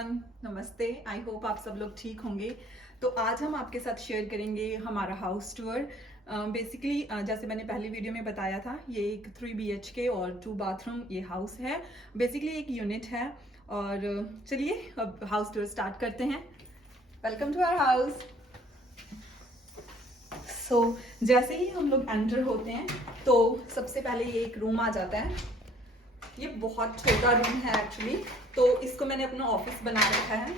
Everyone, नमस्ते। I hope आप सब लोग ठीक होंगे। तो आज हम आपके साथ शेयर करेंगे हमारा हाउस टूर। बेसिकली जैसे मैंने पहली वीडियो में बताया था, ये एक 3 BHK और 2 बाथरूम ये हाउस है। बेसिकली एक यूनिट है। और चलिए अब हाउस टूर स्टार्ट करते हैं। Welcome to our house. So जैसे ही हम लोग एंटर होते हैं तो सबसे पहले ये एक रूम आ जाता है। ये बहुत छोटा रूम है एक्चुअली, तो इसको मैंने अपना ऑफिस बना रखा है।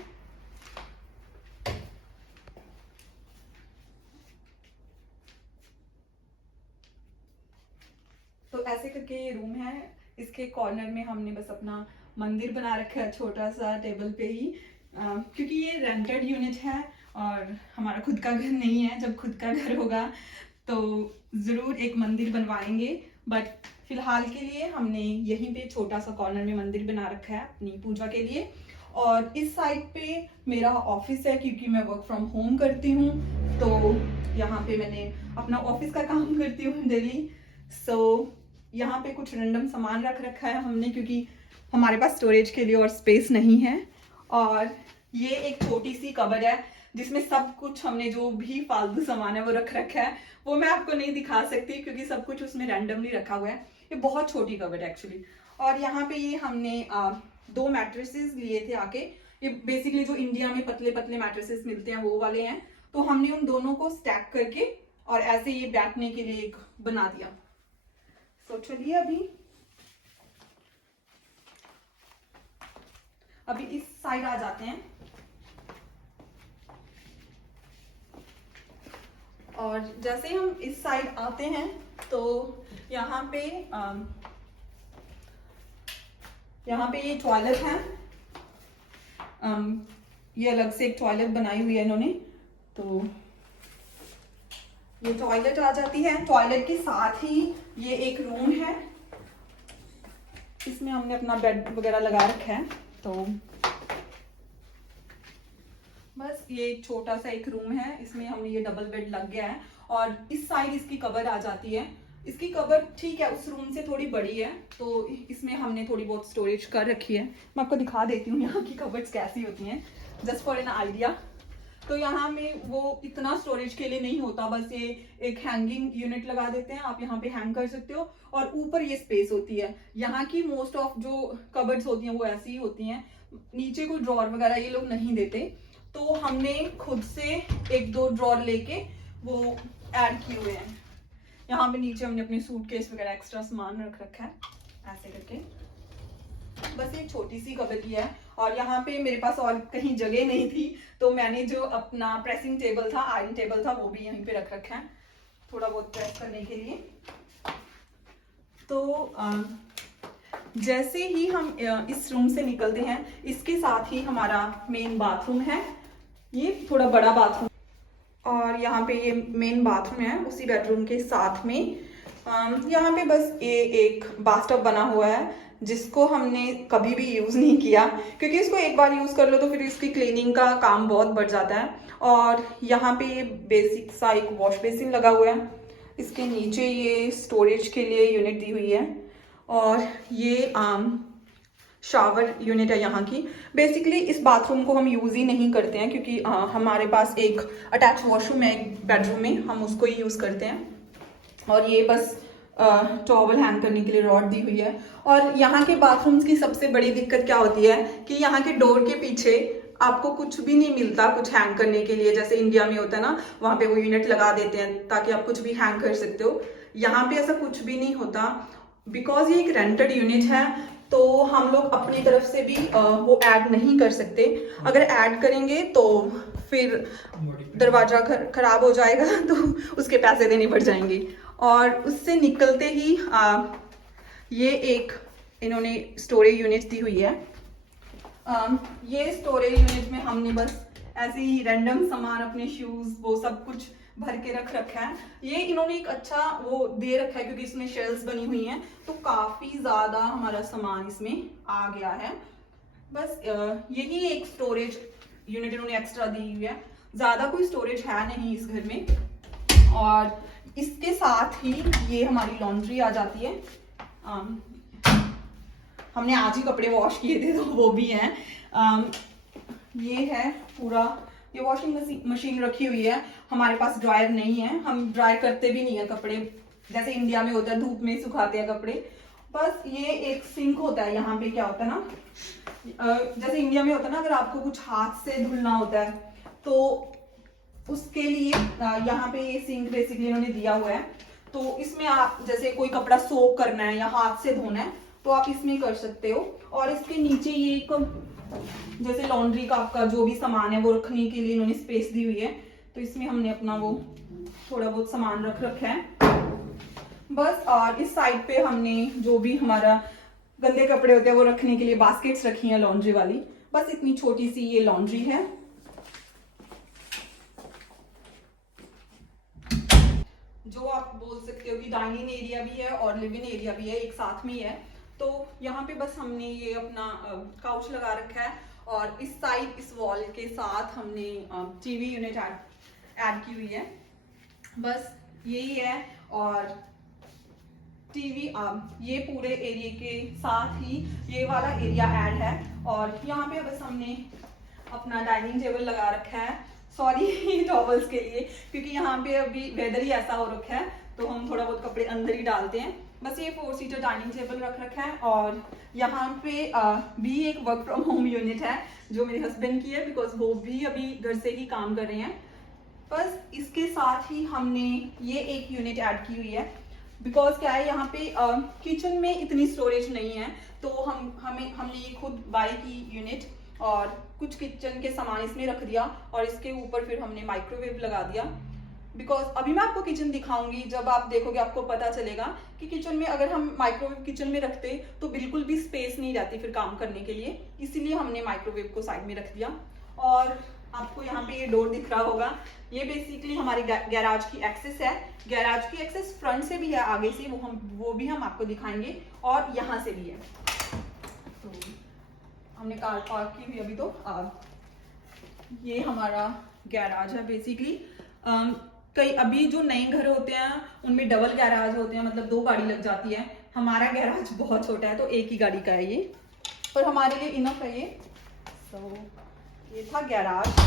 तो ऐसे करके ये रूम है। इसके कॉर्नर में हमने बस अपना मंदिर बना रखा है, छोटा सा टेबल पे ही। क्योंकि ये रेंटेड यूनिट है और हमारा खुद का घर नहीं है। जब खुद का घर होगा तो ज़रूर एक मंदिर बनवाएंगे, बट फिलहाल के लिए हमने यहीं पे छोटा सा कॉर्नर में मंदिर बना रखा है अपनी पूजा के लिए। और इस साइड पे मेरा ऑफिस है, क्योंकि मैं वर्क फ्रॉम होम करती हूँ, तो यहाँ पे मैंने अपना ऑफिस का काम करती हूँ डेली। सो यहाँ पे कुछ रैंडम सामान रख रखा है हमने, क्योंकि हमारे पास स्टोरेज के लिए और स्पेस नहीं है। और ये एक छोटी सी कबर्ड है जिसमें सब कुछ हमने जो भी फालतू सामान है वो रख रखा है। वो मैं आपको नहीं दिखा सकती क्योंकि सब कुछ उसमें रैंडमली रखा हुआ है। ये बहुत छोटी कबर्ड है एक्चुअली। और यहाँ पे ये हमने 2 मैट्रेसेस लिए थे आके। ये बेसिकली जो इंडिया में पतले पतले मैट्रेसेस मिलते हैं वो वाले हैं। तो हमने उन दोनों को स्टैक करके और ऐसे ये बैठने के लिए एक बना दिया। सो चलिए अभी इस साइड आ जाते हैं। और जैसे हम इस साइड आते हैं तो यहाँ पे ये टॉयलेट है। ये अलग से एक टॉयलेट बनाई हुई है इन्होंने। तो ये टॉयलेट आ जाती है। टॉयलेट के साथ ही ये एक रूम है, इसमें हमने अपना बेड वगैरह लगा रखा है। तो बस ये एक छोटा सा एक रूम है, इसमें हमने ये डबल बेड लग गया है। और इस साइड इसकी कबर आ जाती है। इसकी कबर ठीक है, उस रूम से थोड़ी बड़ी है, तो इसमें हमने थोड़ी बहुत स्टोरेज कर रखी है। मैं आपको दिखा देती हूँ यहाँ की कबर्स कैसी होती हैं, जस्ट फॉर एन आइडिया। तो यहाँ में वो इतना स्टोरेज के लिए नहीं होता, बस ये एक हैंगिंग यूनिट लगा देते हैं, आप यहाँ पे हैंग कर सकते हो। और ऊपर ये स्पेस होती है। यहाँ की मोस्ट ऑफ जो कबर्ड्स होती हैं वो ऐसी ही होती हैं, नीचे कोई ड्रॉर वगैरह ये लोग नहीं देते। तो हमने खुद से 1-2 ड्रॉर लेके वो ऐड किए हुए हैं। यहाँ पे नीचे हमने अपने सूटकेस वगैरह एक्स्ट्रा सामान रख रखा है ऐसे करके। बस एक छोटी सी कबर्ड है। और यहाँ पे मेरे पास और कहीं जगह नहीं थी, तो मैंने जो अपना प्रेसिंग टेबल था, आयरन टेबल था, वो भी यहीं पे रख रखा है थोड़ा बहुत प्रेस करने के लिए। तो जैसे ही हम इस रूम से निकलते हैं, इसके साथ ही हमारा मेन बाथरूम है। ये थोड़ा बड़ा बाथरूम, और यहाँ पे ये मेन बाथरूम है उसी बेडरूम के साथ में। यहाँ पे बस ये एक बाथटब बना हुआ है जिसको हमने कभी भी यूज़ नहीं किया, क्योंकि इसको एक बार यूज़ कर लो तो फिर इसकी क्लीनिंग का काम बहुत बढ़ जाता है। और यहाँ पे ये बेसिक सा एक वॉश बेसिन लगा हुआ है। इसके नीचे ये स्टोरेज के लिए यूनिट दी हुई है। और ये शावर यूनिट है यहाँ की। बेसिकली इस बाथरूम को हम यूज़ ही नहीं करते हैं, क्योंकि हमारे पास एक अटैच वॉशरूम है एक बेडरूम में, हम उसको ही यूज़ करते हैं। और ये बस टॉवल हैंग करने के लिए रॉड दी हुई है। और यहाँ के बाथरूम्स की सबसे बड़ी दिक्कत क्या होती है कि यहाँ के डोर के पीछे आपको कुछ भी नहीं मिलता कुछ हैंग करने के लिए। जैसे इंडिया में होता है ना, वहाँ पे वो यूनिट लगा देते हैं ताकि आप कुछ भी हैंग कर सकते हो। यहाँ पे ऐसा कुछ भी नहीं होता, बिकॉज ये एक रेंटेड यूनिट है। तो हम लोग अपनी तरफ से भी वो ऐड नहीं कर सकते। अगर ऐड करेंगे तो फिर दरवाजा खराब हो जाएगा तो उसके पैसे देने पड़ जाएंगे। और उससे निकलते ही ये एक इन्होंने स्टोरेज यूनिट दी हुई है। ये स्टोरेज यूनिट में हमने बस ऐसे ही रैंडम सामान, अपने शूज, वो सब कुछ भर के रख रखा है। ये इन्होंने एक अच्छा वो दे रखा है, क्योंकि इसमें शेल्फ्स बनी हुई हैं, तो काफी ज्यादा हमारा सामान इसमें आ गया है। बस यही एक स्टोरेज यूनिट इन्होंने एक्स्ट्रा दी हुई है, ज्यादा कोई स्टोरेज है नहीं इस घर में। और इसके साथ ही ये हमारी लॉन्ड्री आ जाती है। हमने आज ही कपड़े वॉश किए थे तो वो भी हैं। ये है पूरा, ये वॉशिंग मशीन रखी हुई है। हमारे पास ड्रायर नहीं है, हम ड्राई करते भी नहीं है कपड़े, जैसे इंडिया में होता है धूप में सुखाते हैं कपड़े। बस ये एक सिंक होता है। यहाँ पे क्या होता है ना, जैसे इंडिया में होता है ना, अगर आपको कुछ हाथ से धुलना होता है तो उसके लिए यहाँ पे ये सिंक बेसिकली इन्होंने दिया हुआ है। तो इसमें आप जैसे कोई कपड़ा सोक करना है या हाथ से धोना है तो आप इसमें कर सकते हो। और इसके नीचे ये एक जैसे लॉन्ड्री का आपका जो भी सामान है वो रखने के लिए इन्होंने स्पेस दी हुई है। तो इसमें हमने अपना वो थोड़ा बहुत सामान रख रखा है बस। और इस साइड पे हमने जो भी हमारा गंदे कपड़े होते हैं वो रखने के लिए बास्केट्स रखी हैं लॉन्ड्री वाली। बस इतनी छोटी सी ये लॉन्ड्री है। जो आप बोल सकते हो कि डाइनिंग एरिया भी है और लिविंग एरिया भी है, एक साथ में ही है। तो यहाँ पे बस हमने ये अपना काउच लगा रखा है और इस साइड इस वॉल के साथ हमने टीवी यूनिट ऐड की हुई है। बस यही है। और टीवी ये पूरे एरिया के साथ ही ये वाला एरिया ऐड है। और यहाँ पे बस हमने अपना डाइनिंग टेबल लगा रखा है, सॉरी टॉवल्स के लिए, क्योंकि यहाँ पे अभी वेदर ही ऐसा हो रखा है तो हम थोड़ा बहुत कपड़े अंदर ही डालते हैं। बस ये 4 सीटर डाइनिंग टेबल रख रखा है। और यहाँ पे भी एक वर्क फ्रॉम होम यूनिट है जो मेरे हस्बैंड की है, बिकॉज वो भी अभी घर से ही काम कर रहे हैं। बस इसके साथ ही हमने ये एक यूनिट ऐड की हुई है, बिकॉज क्या है यहाँ पे किचन में इतनी स्टोरेज नहीं है तो हमने ये खुद बाई की यूनिट और कुछ किचन के सामान इसमें रख दिया और इसके ऊपर फिर हमने माइक्रोवेव लगा दिया। बिकॉज अभी मैं आपको किचन दिखाऊंगी, जब आप देखोगे आपको पता चलेगा कि किचन में अगर हम माइक्रोवेव किचन में रखते तो बिल्कुल भी स्पेस नहीं रहती फिर काम करने के लिए, इसीलिए हमने माइक्रोवेव को साइड में रख दिया। और आपको यहाँ पे ये डोर दिख रहा होगा, ये बेसिकली हमारी गैराज की एक्सेस है। गैराज की एक्सेस फ्रंट से भी है, आगे से वो भी हम आपको दिखाएंगे और यहाँ से भी है। तो हमने कार पार्क की हुई अभी। तो ये हमारा गैराज है बेसिकली। कई अभी जो नए घर होते हैं उनमें डबल गैराज होते हैं, मतलब 2 गाड़ी लग जाती है। हमारा गैराज बहुत छोटा है तो एक ही गाड़ी का है ये, पर हमारे लिए इनफ है ये। तो ये था गैराज।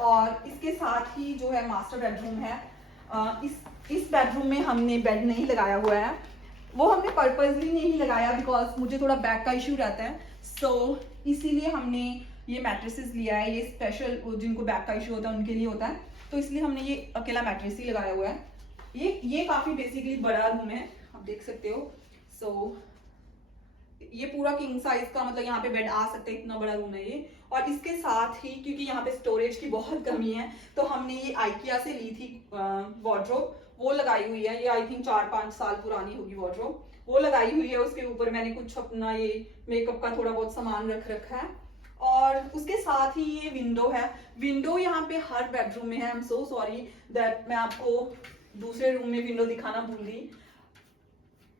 और इसके साथ ही जो है मास्टर बेडरूम है। इस बेडरूम में हमने बेड नहीं लगाया हुआ है, वो हमने पर्पजली नहीं लगाया बिकॉज मुझे थोड़ा बैक का इश्यू रहता है। सो इसीलिए हमने ये मैट्रेसेस लिया है, ये स्पेशल जिनको बैक का इश्यू होता है उनके लिए होता है, तो इसलिए हमने ये अकेला मैट्रेस ही लगाया हुआ है। ये काफी बेसिकली बड़ा रूम है, आप देख सकते हो। सो ये पूरा किंग साइज का, मतलब यहाँ पे बेड आ सकते हैं, इतना बड़ा रूम है ये। और इसके साथ ही क्योंकि यहाँ पे स्टोरेज की बहुत कमी है तो हमने ये आइकिया से ली थी वार्डरोब, वो लगाई हुई है। ये आई थिंक 4-5 साल पुरानी होगी वार्डरोब, वो लगाई हुई है। उसके ऊपर मैंने कुछ अपना ये मेकअप का थोड़ा बहुत सामान रख रखा है। और उसके साथ ही ये विंडो है। विंडो यहाँ पे हर बेडरूम में है। I am so sorry that मैं आपको दूसरे रूम में विंडो दिखाना भूल गई।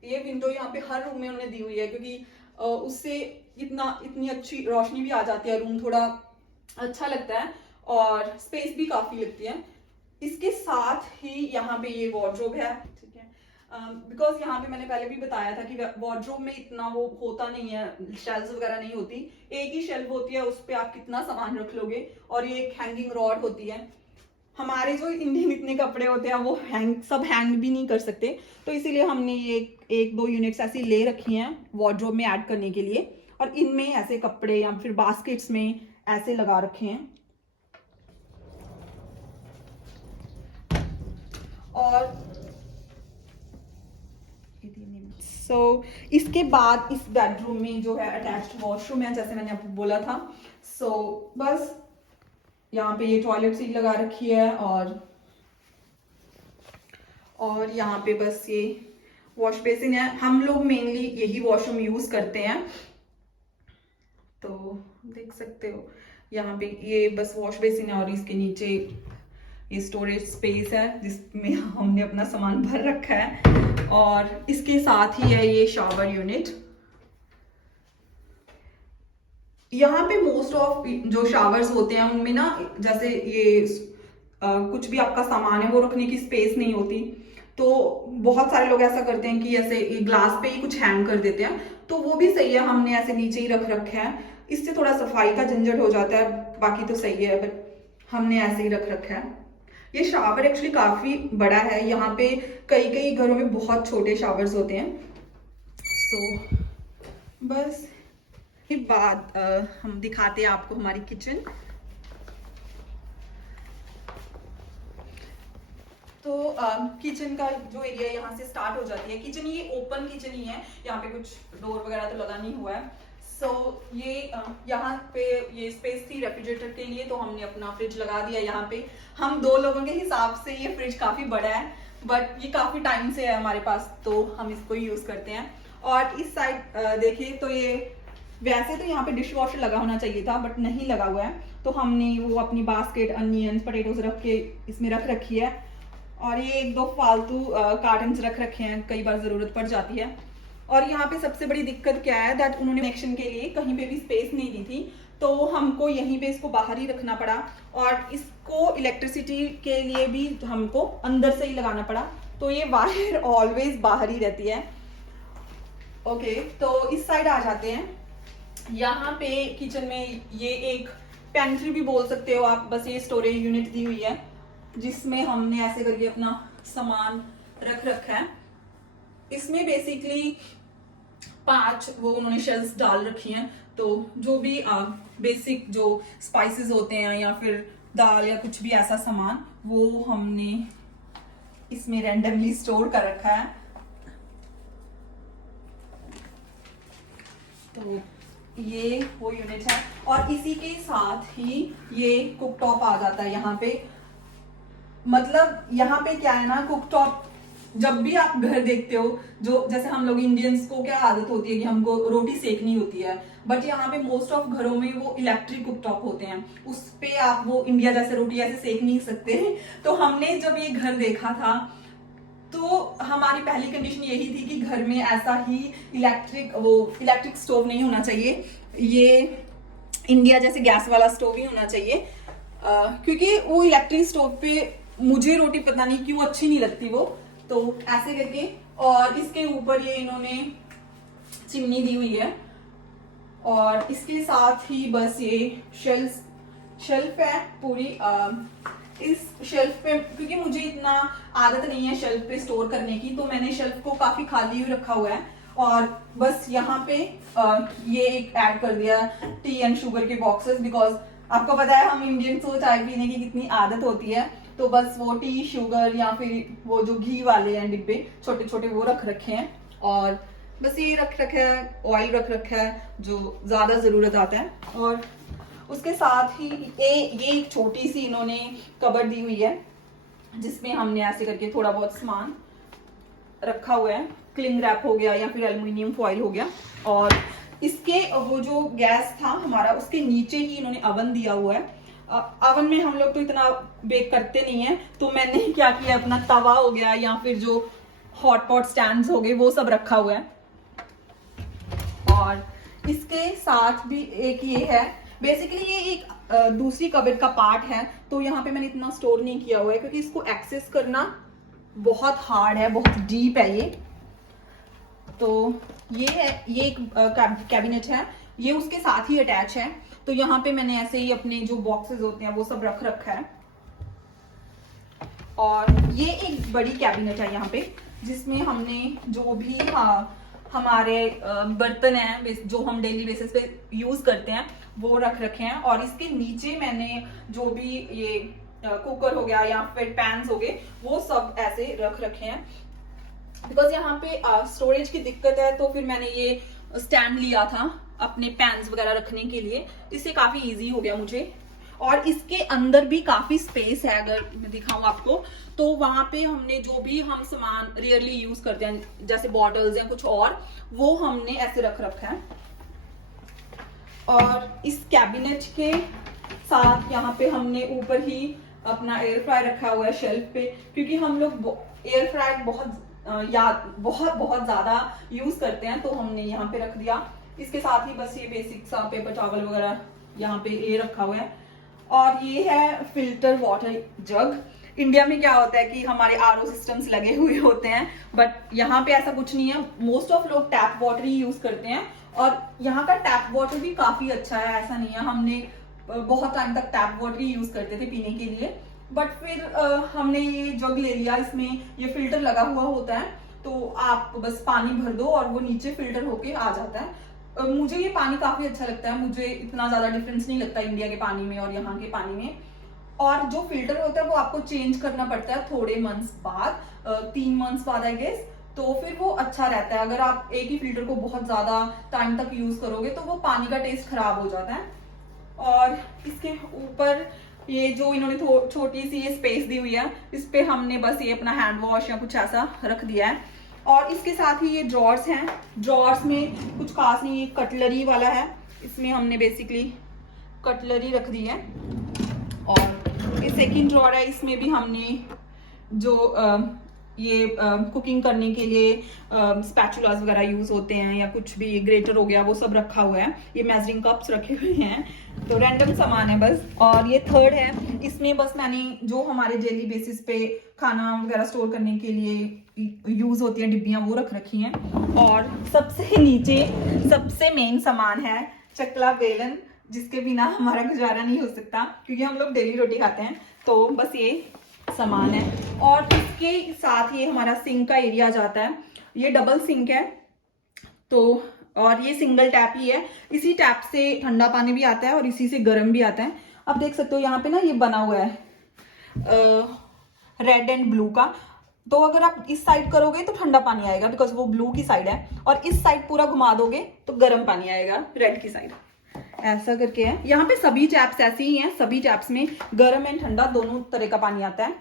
ये विंडो यहाँ पे हर रूम में उन्होंने दी हुई है क्योंकि उससे इतनी अच्छी रोशनी भी आ जाती है, रूम थोड़ा अच्छा लगता है और स्पेस भी काफी लगती है। इसके साथ ही यहाँ पे ये वार्डरोब है, ठीक है। बिकॉज यहाँ पे मैंने पहले भी बताया था कि वार्डरोब में इतना वो होता नहीं है, शेल्व्स वगैरह नहीं होती, एक ही शेल्फ होती है, उस पर आप कितना सामान रख लोगे। और ये एक हैंगिंग रॉड होती है। हमारे जो इंडियन इतने कपड़े होते हैं वो सब हैंग भी नहीं कर सकते, तो इसीलिए हमने ये 1-2 यूनिट्स ऐसी ले रखी हैं वार्डरोब में ऐड करने के लिए। और इनमें ऐसे कपड़े या फिर बास्केट्स में ऐसे लगा रखे हैं। और इसके बाद इस बेडरूम में जो है अटैच्ड वॉशरूम है, जैसे मैंने आपको बोला था। बस यहाँ पे ये टॉयलेट सीट लगा रखी है और यहाँ पे बस ये वॉश बेसिन है। हम लोग मेनली यही वॉशरूम यूज करते हैं, तो देख सकते हो यहाँ पे ये बस वॉश बेसिन है और इसके नीचे ये स्टोरेज स्पेस है जिसमें हमने अपना सामान भर रखा है। और इसके साथ ही है ये शावर यूनिट। यहाँ पे मोस्ट ऑफ जो शावर्स होते हैं उनमें ना, जैसे ये कुछ भी आपका सामान है वो रखने की स्पेस नहीं होती, तो बहुत सारे लोग ऐसा करते हैं कि ऐसे ग्लास पे ही कुछ हैंग कर देते हैं, तो वो भी सही है, हमने ऐसे नीचे ही रख रखे हैं। इससे थोड़ा सफाई का झंझट हो जाता है, बाकी तो सही है, बट हमने ऐसे ही रख रखा है। ये शावर एक्चुअली काफी बड़ा है, यहाँ पे कई कई घरों में बहुत छोटे शावर्स होते हैं। सो बस के बाद हम दिखाते हैं आपको हमारी किचन। तो किचन का जो एरिया यहाँ से स्टार्ट हो जाती है। किचन ये ओपन किचन ही है, यहाँ पे कुछ डोर वगैरह तो लगा नहीं हुआ है। सो ये यहाँ पे ये स्पेस थी रेफ्रिजरेटर के लिए, तो हमने अपना फ्रिज लगा दिया यहाँ पे। हम 2 लोगों के हिसाब से ये फ्रिज काफी बड़ा है, बट ये काफी टाइम से है हमारे पास, तो हम इसको यूज करते हैं। और इस साइड देखिए तो ये वैसे तो यहाँ पे डिश वॉशर लगा होना चाहिए था, बट नहीं लगा हुआ है, तो हमने वो अपनी बास्केट अनियंस पोटैटोज रख के इसमें रख रखी है। और ये 1-2 फालतू कार्टन्स रख रखे हैं, कई बार जरूरत पड़ जाती है। और यहाँ पे सबसे बड़ी दिक्कत क्या है दैट उन्होंने कनेक्शन के लिए कहीं पे भी स्पेस नहीं दी थी, तो हमको यहीं पे इसको बाहर ही रखना पड़ा। और इसको इलेक्ट्रिसिटी के लिए भी हमको अंदर से ही लगाना पड़ा, तो ये वायर ऑलवेज बाहर ही रहती है। ओके, तो इस साइड आ जाते हैं। यहाँ पे किचन में ये एक पेंट्री भी बोल सकते हो आप, बस ये स्टोरेज यूनिट दी हुई है, जिसमें हमने ऐसे करके अपना सामान रख रखा है। इसमें बेसिकली 5 वो उन्होंने शेल्स डाल रखी हैं, तो जो भी बेसिक जो स्पाइसेस होते हैं या फिर दाल या कुछ भी ऐसा सामान, वो हमने इसमें रैंडमली स्टोर कर रखा है। तो ये वो यूनिट है, और इसी के साथ ही ये कुकटॉप आ जाता है यहाँ पे। मतलब यहाँ पे क्या है ना, कुकटॉप जब भी आप घर देखते हो, जो जैसे हम लोग इंडियंस को क्या आदत होती है कि हमको रोटी सेकनी होती है, बट यहाँ पे मोस्ट ऑफ घरों में वो इलेक्ट्रिक कुकटॉप होते हैं, उस पे आप वो इंडिया जैसे रोटी ऐसे सेक नहीं सकते। तो हमने जब ये घर देखा था, तो हमारी पहली कंडीशन यही थी कि घर में ऐसा ही इलेक्ट्रिक स्टोव नहीं होना चाहिए, ये इंडिया जैसे गैस वाला स्टोव ही होना चाहिए। क्योंकि वो इलेक्ट्रिक स्टोव पे मुझे रोटी पता नहीं क्यों अच्छी नहीं लगती वो, तो ऐसे करके। और इसके ऊपर ये इन्होंने चिमनी दी हुई है, और इसके साथ ही बस ये शेल्फ है पूरी। इस शेल्फ पे क्योंकि मुझे इतना आदत नहीं है शेल्फ पे स्टोर करने की, तो मैंने शेल्फ को काफी खाली हुई रखा हुआ है। और बस यहाँ पे ये एक ऐड कर दिया टी एंड शुगर के बॉक्सेस, बिकॉज आपको पता है हम इंडियंस को चाय पीने की कितनी आदत होती है, तो बस वो टी शुगर या फिर वो जो घी वाले हैं डिब्बे छोटे छोटे वो रख रखे हैं। और बस ये रख रखा है, ऑयल रख रखा है जो ज्यादा जरूरत आता है। और उसके साथ ही ये एक छोटी सी इन्होंने कबर्ड दी हुई है, जिसमें हमने ऐसे करके थोड़ा बहुत सामान रखा हुआ है। क्लिंग रैप हो गया या फिर एल्युमिनियम फॉइल हो गया। और इसके वो जो गैस था हमारा, उसके नीचे ही इन्होंने अवन दिया हुआ है। अवन में हम लोग तो इतना बेक करते नहीं है, तो मैंने क्या किया, अपना तवा हो गया या फिर जो हॉट पॉट स्टैंड्स हो गए वो सब रखा हुआ है। और इसके साथ भी एक ये है, बेसिकली ये एक दूसरी कबर्ड का पार्ट है, तो यहाँ पे मैंने इतना स्टोर नहीं किया हुआ है क्योंकि इसको एक्सेस करना बहुत हार्ड है, बहुत डीप है ये। तो ये है, ये एक कैबिनेट है, ये उसके साथ ही अटैच है। तो यहाँ पे मैंने ऐसे ही अपने जो बॉक्सेस होते हैं वो सब रख रखा है। और ये एक बड़ी कैबिनेट है यहाँ पे, जिसमें हमने जो भी हमारे बर्तन हैं जो हम डेली बेसिस पे यूज करते हैं वो रख रखे हैं। और इसके नीचे मैंने जो भी ये कुकर हो गया या फिर पैन्स हो गए वो सब ऐसे रख रखे हैं, बिकॉज यहाँ पे स्टोरेज की दिक्कत है। तो फिर मैंने ये स्टैंड लिया था अपने पैन्स वगैरह रखने के लिए, इससे काफी इजी हो गया मुझे। और इसके अंदर भी काफी स्पेस है, अगर मैं दिखाऊं आपको तो वहां पे हमने जो भी हम सामान रियरली यूज करते हैं जैसे बॉटल्स या कुछ और, वो हमने ऐसे रख रखा है। और इस कैबिनेट के साथ यहाँ पे हमने ऊपर ही अपना एयर फ्रायर रखा हुआ है शेल्फ पे, क्योंकि हम लोग एयर फ्रायर बहुत ज्यादा यूज करते हैं, तो हमने यहाँ पे रख दिया। इसके साथ ही बस ये बेसिक सा पेपर टॉवल वगैरह यहाँ पे ये रखा हुआ है। और ये है फिल्टर वाटर जग। इंडिया में क्या होता है कि हमारे आरओ सिस्टम्स लगे हुए होते हैं, बट यहाँ पे ऐसा कुछ नहीं है। मोस्ट ऑफ लोग टैप वाटर ही यूज करते हैं और यहाँ का टैप वाटर भी काफी अच्छा है। ऐसा नहीं है, हमने बहुत टाइम तक टैप वाटर ही यूज करते थे पीने के लिए, बट फिर हमने ये जग ले लिया, इसमें ये फिल्टर लगा हुआ होता है, तो आप बस पानी भर दो और वो नीचे फिल्टर होके आ जाता है। मुझे ये पानी काफी अच्छा लगता है, मुझे इतना ज्यादा डिफरेंस नहीं लगता इंडिया के पानी में और यहाँ के पानी में। और जो फिल्टर होता है वो आपको चेंज करना पड़ता है थोड़े मंथ्स बाद, 3 मंथ्स बाद आई गेस, तो फिर वो अच्छा रहता है। अगर आप एक ही फिल्टर को बहुत ज्यादा टाइम तक यूज करोगे तो वो पानी का टेस्ट खराब हो जाता है। और इसके ऊपर ये जो इन्होंने छोटी सी ये स्पेस दी हुई है, इस पे हमने बस ये अपना हैंड वॉश या कुछ ऐसा रख दिया है। और इसके साथ ही ये ड्रॉर्स हैं, ड्रॉर्स में कुछ खास नहीं, ये कटलरी वाला है, इसमें हमने बेसिकली कटलरी रख दी है। और ये सेकंड ड्रॉर है, इसमें भी हमने जो ये कुकिंग करने के लिए स्पैचुलास वगैरह यूज होते हैं या कुछ भी ग्रेटर हो गया वो सब रखा हुआ है। ये मेजरिंग कप्स रखे हुए हैं, तो रैंडम सामान है बस। और ये थर्ड है, इसमें बस मैंने जो हमारे डेली बेसिस पे खाना वगैरह स्टोर करने के लिए यूज होती है डिब्बियां, वो रख रखी हैं। और सबसे नीचे सबसे मेन सामान है चकला बेलन, जिसके बिना हमारा गुजारा नहीं हो सकता क्योंकि हम लोग डेली रोटी खाते हैं, तो बस ये सामान है। और इसके साथ ये हमारा सिंक का एरिया जाता है, ये डबल सिंक है, तो और ये सिंगल टैप ही है, इसी टैप से ठंडा पानी भी आता है और इसी से गर्म भी आता है। अब देख सकते हो यहाँ पे ना ये बना हुआ है रेड एंड ब्लू का, तो अगर आप इस साइड करोगे तो ठंडा पानी आएगा बिकॉज वो ब्लू की साइड है, और इस साइड पूरा घुमा दोगे तो गर्म पानी आएगा रेड की साइड। ऐसा करके है, यहाँ पे सभी टैप्स ऐसे ही हैं, सभी टैप्स में गर्म एंड ठंडा दोनों तरह का पानी आता है।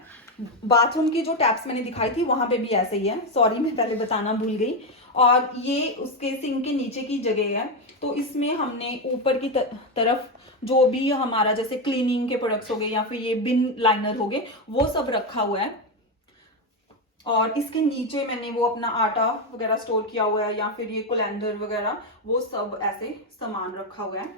बाथरूम की जो टैप्स मैंने दिखाई थी वहां पे भी ऐसे ही है, सॉरी मैं पहले बताना भूल गई। और ये उसके सिंक के नीचे की जगह है, तो इसमें हमने ऊपर की तरफ जो भी हमारा जैसे क्लीनिंग के प्रोडक्ट्स हो गए या फिर ये बिन लाइनर हो गए वो सब रखा हुआ है। और इसके नीचे मैंने वो अपना आटा वगैरह स्टोर किया हुआ है या फिर ये कोलैंडर वगैरह वो सब ऐसे सामान रखा हुआ है।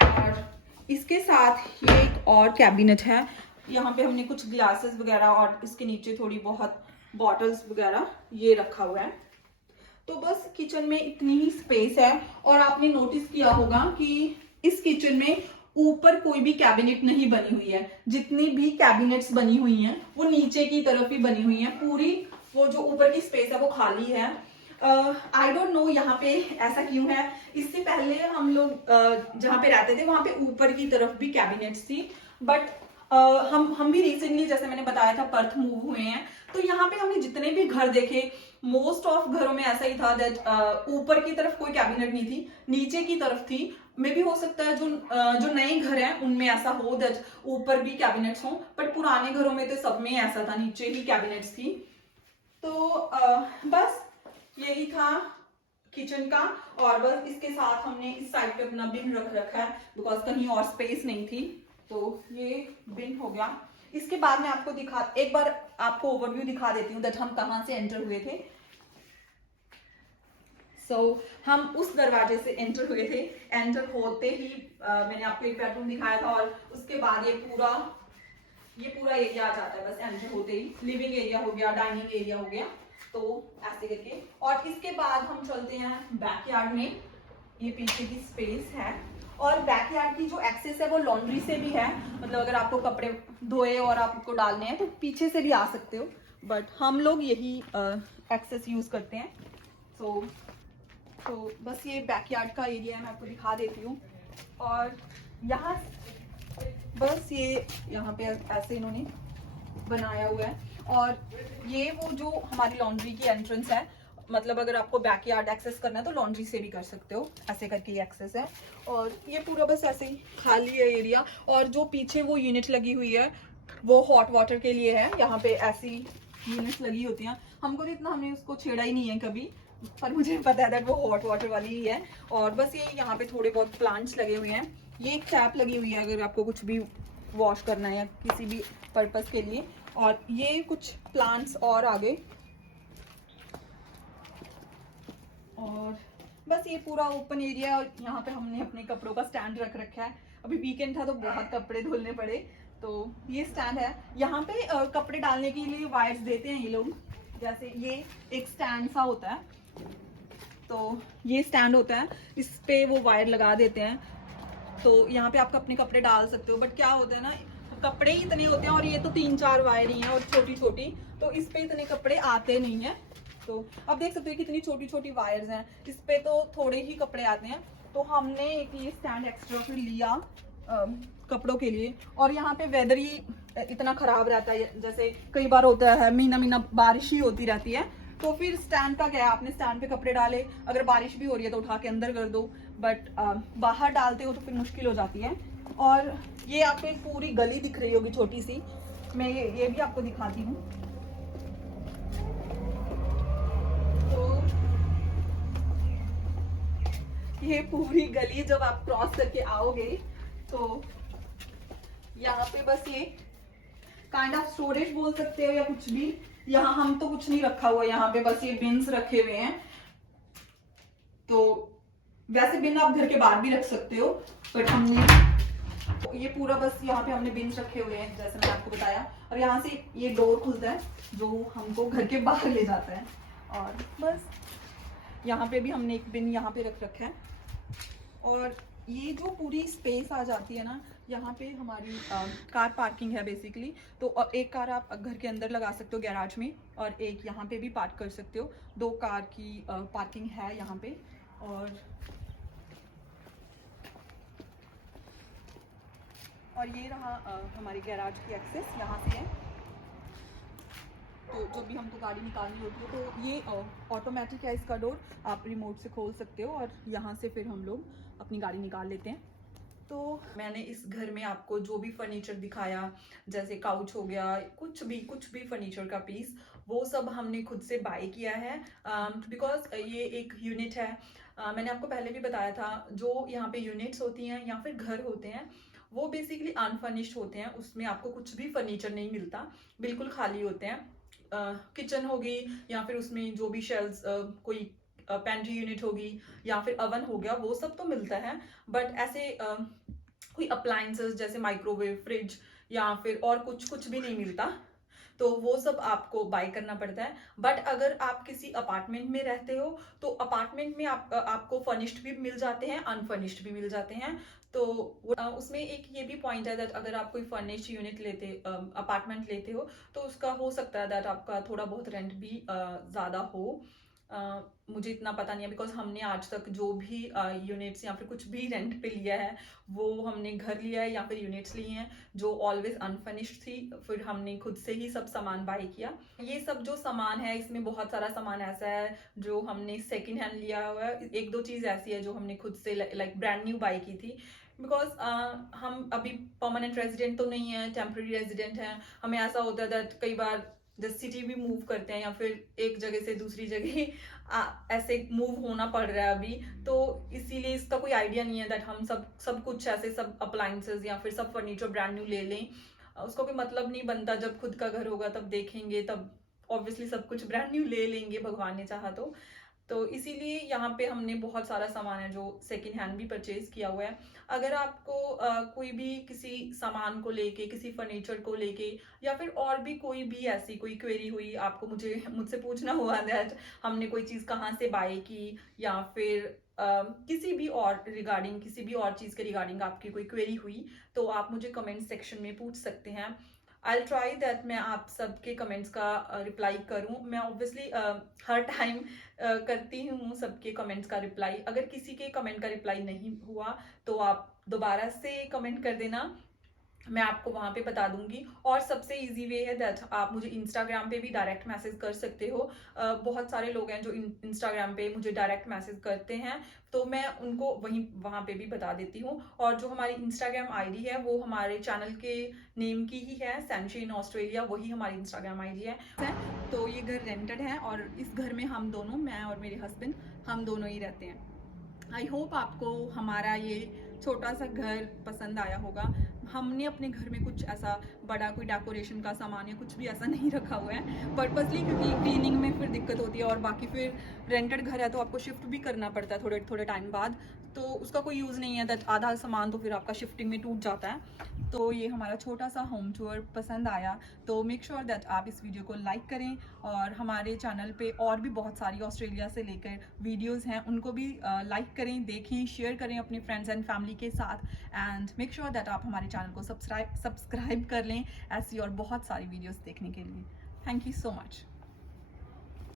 और इसके साथ ये एक और कैबिनेट है, यहाँ पे हमने कुछ ग्लासेस वगैरह और इसके नीचे थोड़ी बहुत बॉटल्स वगैरह ये रखा हुआ है। तो बस किचन में इतनी ही स्पेस है। और आपने नोटिस किया होगा कि इस किचन में ऊपर कोई भी कैबिनेट नहीं बनी हुई है, जितनी भी कैबिनेट्स बनी हुई हैं वो नीचे की तरफ ही बनी हुई हैं, पूरी वो जो ऊपर की स्पेस है वो खाली है। आई डोंट नो यहाँ पे ऐसा क्यों है। इससे पहले हम लोग जहाँ पे रहते थे वहां पे ऊपर की तरफ भी कैबिनेट्स थी, बट हम भी रिसेंटली जैसे मैंने बताया था पर्थ मूव हुए हैं, तो यहाँ पे हमने जितने भी घर देखे मोस्ट ऑफ घरों में ऐसा ही था दैट ऊपर की तरफ कोई कैबिनेट नहीं थी, नीचे की तरफ थी। मे भी हो सकता है जो नए घर हैं उनमें ऐसा हो दैट ऊपर भी कैबिनेट्स हों, बट पुराने घरों में तो सब में ऐसा था, नीचे ही कैबिनेट्स थी। तो बस यही था किचन का। और बस इसके साथ हमने इस साइड पे अपना बिन रख रखा है बिकॉज कहीं और स्पेस नहीं थी, तो ये बिन हो गया। इसके बाद मैं आपको एक बार आपको ओवरव्यू दिखा देती हूँ दैट हम कहाँ से एंटर हुए थे। हम उस दरवाजे से एंटर हुए थे, एंटर होते ही मैंने आपको एक बेडरूम दिखाया था, और उसके बाद ये पूरा एरिया आ जाता है बस एंटर होते ही। लिविंग एरिया हो गया, डाइनिंग एरिया हो गया, तो ऐसे करके। और इसके बाद हम चलते हैं बैकयार्ड में, ये पीछे की स्पेस है। और बैकयार्ड की जो एक्सेस है वो लॉन्ड्री से भी है, मतलब अगर आपको कपड़े धोए और आपको डालने हैं तो पीछे से भी आ सकते हो, बट हम लोग यही एक्सेस यूज करते हैं। तो बस ये बैकयार्ड का एरिया है, मैं आपको दिखा देती हूँ। और यहाँ बस ये यहाँ पे ऐसे इन्होंने बनाया हुआ है, और ये वो जो हमारी लॉन्ड्री की एंट्रेंस है, मतलब अगर आपको बैकयार्ड एक्सेस करना है तो लॉन्ड्री से भी कर सकते हो, ऐसे करके ये एक्सेस है। और ये पूरा बस ऐसे ही खाली है एरिया। और जो पीछे वो यूनिट लगी हुई है वो हॉट वाटर के लिए है, यहाँ पे ऐसी यूनिट्स लगी होती हैं। हमको तो इतना हमने उसको छेड़ा ही नहीं है कभी, पर मुझे पता है वो हॉट वाटर वाली ही है। और बस ये यहाँ पे थोड़े बहुत प्लांट्स लगे हुए हैं, ये एक टैप लगी हुई है अगर आपको कुछ भी वॉश करना है या किसी भी पर्पस के लिए। और ये कुछ प्लांट्स और आगे, और बस ये पूरा ओपन एरिया। और यहाँ पे हमने अपने कपड़ों का स्टैंड रख रखा है, अभी वीकेंड था तो बहुत कपड़े धुलने पड़े, तो ये स्टैंड है। यहाँ पे कपड़े डालने के लिए वायर्स देते हैं ये लोग। जैसे ये एक स्टैंड सा होता है, तो ये स्टैंड होता है, इस पे वो वायर लगा देते हैं, तो यहाँ पे आप अपने कपड़े डाल सकते हो। बट क्या होता है ना, कपड़े ही इतने होते हैं और ये तो 3-4 वायर ही हैं और छोटी छोटी, तो इस पे इतने कपड़े आते नहीं हैं। तो अब देख सकते हो कितनी छोटी छोटी वायर्स हैं, इस पे तो थोड़े ही कपड़े आते हैं। तो हमने एक ये स्टैंड एक्स्ट्रा फिर लिया कपड़ों के लिए। और यहाँ पे वेदर ही इतना खराब रहता है, जैसे कई बार होता है महीना महीना बारिश ही होती रहती है, तो फिर स्टैंड का क्या है, आपने स्टैंड पे कपड़े डाले, अगर बारिश भी हो रही है तो उठा के अंदर कर दो, बट बाहर डालते हो तो फिर मुश्किल हो जाती है। और ये आपको एक पूरी गली दिख रही होगी छोटी सी, मैं ये भी आपको दिखाती हूँ। तो ये पूरी गली जब आप क्रॉस करके आओगे तो यहाँ पे बस ये काइंड ऑफ स्टोरेज बोल सकते हो या कुछ भी। यहाँ हम तो कुछ नहीं रखा हुआ, यहाँ पे बस ये बिन्स रखे हुए हैं। तो वैसे बिन आप घर के बाहर भी रख सकते हो, बट हमने ये पूरा बस यहाँ पे हमने बिन्स रखे हुए हैं जैसे मैंने आपको बताया। और यहाँ से ये डोर खुलता है जो हमको घर के बाहर ले जाता है। और बस यहाँ पे भी हमने एक बिन यहाँ पे रख रखा है। और ये जो पूरी स्पेस आ जाती है ना, यहाँ पे हमारी कार पार्किंग है बेसिकली। तो एक कार आप घर के अंदर लगा सकते हो गैराज में, और एक यहाँ पे भी पार्क कर सकते हो। 2 कार की पार्किंग है यहाँ पे। और ये रहा हमारी गैराज की एक्सेस, यहाँ से है। तो जब भी हमको गाड़ी निकालनी होती है तो ये ऑटोमेटिक है इसका डोर, आप रिमोट से खोल सकते हो और यहाँ से फिर हम लोग अपनी गाड़ी निकाल लेते हैं। तो मैंने इस घर में आपको जो भी फर्नीचर दिखाया, जैसे काउच हो गया, कुछ भी फर्नीचर का पीस, वो सब हमने खुद से बाय किया है। बिकॉज ये एक यूनिट है। मैंने आपको पहले भी बताया था, जो यहाँ पे यूनिट्स होती हैं या फिर घर होते हैं वो बेसिकली अनफर्निश्ड होते हैं, उसमें आपको कुछ भी फर्नीचर नहीं मिलता, बिल्कुल खाली होते हैं। किचन होगी या फिर उसमें जो भी शेल्व्स, कोई पेंट्री यूनिट होगी या फिर अवन हो गया, वो सब तो मिलता है। बट ऐसे कोई अप्लायंसेस जैसे माइक्रोवेव, फ्रिज या फिर और कुछ भी नहीं मिलता, तो वो सब आपको बाय करना पड़ता है। बट अगर आप किसी अपार्टमेंट में रहते हो तो अपार्टमेंट में आपको फर्निश्ड भी मिल जाते हैं, अनफर्निश्ड भी मिल जाते हैं। तो उसमें एक ये भी पॉइंट है दैट अगर आप कोई फर्निश्ड यूनिट अपार्टमेंट लेते हो तो उसका हो सकता है दैट आपका थोड़ा बहुत रेंट भी ज़्यादा हो। मुझे इतना पता नहीं है, बिकॉज हमने आज तक जो भी यूनिट्स या फिर कुछ भी रेंट पे लिया है वो हमने घर लिया है या फिर यूनिट्स लिए हैं जो ऑलवेज अनफर्निश्ड थी, फिर हमने खुद से ही सब सामान बाय किया। ये सब जो सामान है इसमें बहुत सारा सामान ऐसा है जो हमने सेकेंड हैंड लिया हुआ है, 1-2 चीज़ ऐसी है जो हमने खुद से लाइक ब्रांड न्यू बाय की थी। बिकॉज हम अभी परमानेंट रेजिडेंट तो नहीं है, टेम्प्रेरी रेजिडेंट हैं। हमें ऐसा होता है दैट कई बार जब सिटी भी मूव करते हैं या फिर एक जगह से दूसरी जगह ऐसे मूव होना पड़ रहा है अभी, तो इसीलिए इसका कोई आइडिया नहीं है दैट हम सब कुछ ऐसे सब अप्लायंसेस या फिर सब फर्नीचर ब्रांड न्यू ले लें। उसका कोई मतलब नहीं बनता। जब खुद का घर होगा तब देखेंगे, तब ऑब्वियसली सब कुछ ब्रांड न्यू ले लेंगे भगवान ने चाहा तो इसीलिए यहाँ पे हमने बहुत सारा सामान है जो सेकेंड हैंड भी परचेज किया हुआ है। अगर आपको कोई भी किसी सामान को लेके, किसी फर्नीचर को लेके या फिर और भी कोई भी ऐसी कोई क्वेरी हुई, आपको मुझसे पूछना हुआ दैट हमने कोई चीज़ कहाँ से बाय की या फिर किसी भी और चीज़ के रिगार्डिंग आपकी कोई क्वेरी हुई, तो आप मुझे कमेंट सेक्शन में पूछ सकते हैं। आई ट्राई दैट मैं आप सबके कमेंट्स का रिप्लाई करूं। मैं ऑब्वियसली हर टाइम करती हूँ सबके कमेंट्स का रिप्लाई। अगर किसी के कमेंट का रिप्लाई नहीं हुआ तो आप दोबारा से कमेंट कर देना, मैं आपको वहाँ पे बता दूंगी। और सबसे इजी वे है दैट आप मुझे इंस्टाग्राम पे भी डायरेक्ट मैसेज कर सकते हो। बहुत सारे लोग हैं जो इंस्टाग्राम पे मुझे डायरेक्ट मैसेज करते हैं, तो मैं उनको वहाँ पे भी बता देती हूँ। और जो हमारी इंस्टाग्राम आईडी है वो हमारे चैनल के नेम की ही है, सैनशी इन ऑस्ट्रेलिया, वही हमारी इंस्टाग्राम आईडी है। तो ये घर रेंटेड है और इस घर में हम दोनों, मैं और मेरे हस्बैंड, हम दोनों ही रहते हैं। आई होप आपको हमारा ये छोटा सा घर पसंद आया होगा। हमने अपने घर में कुछ ऐसा बड़ा कोई डेकोरेशन का सामान या कुछ भी ऐसा नहीं रखा हुआ है पर्पसली, क्योंकि क्लीनिंग में फिर दिक्कत होती है और बाकी फिर रेंटेड घर है तो आपको शिफ्ट भी करना पड़ता है थोड़े थोड़े टाइम बाद, तो उसका कोई यूज़ नहीं है। दैट आधा सामान तो फिर आपका शिफ्टिंग में टूट जाता है। तो ये हमारा छोटा सा होम टूर पसंद आया तो मेक श्योर दैट आप इस वीडियो को लाइक करें, और हमारे चैनल पे और भी बहुत सारी ऑस्ट्रेलिया से लेकर वीडियोस हैं, उनको भी लाइक करें, देखें, शेयर करें अपने फ्रेंड्स एंड फैमिली के साथ, एंड मेक श्योर दैट आप हमारे चैनल को सब्सक्राइब कर लें ऐसी और बहुत सारी वीडियोस देखने के लिए। Thank you so much.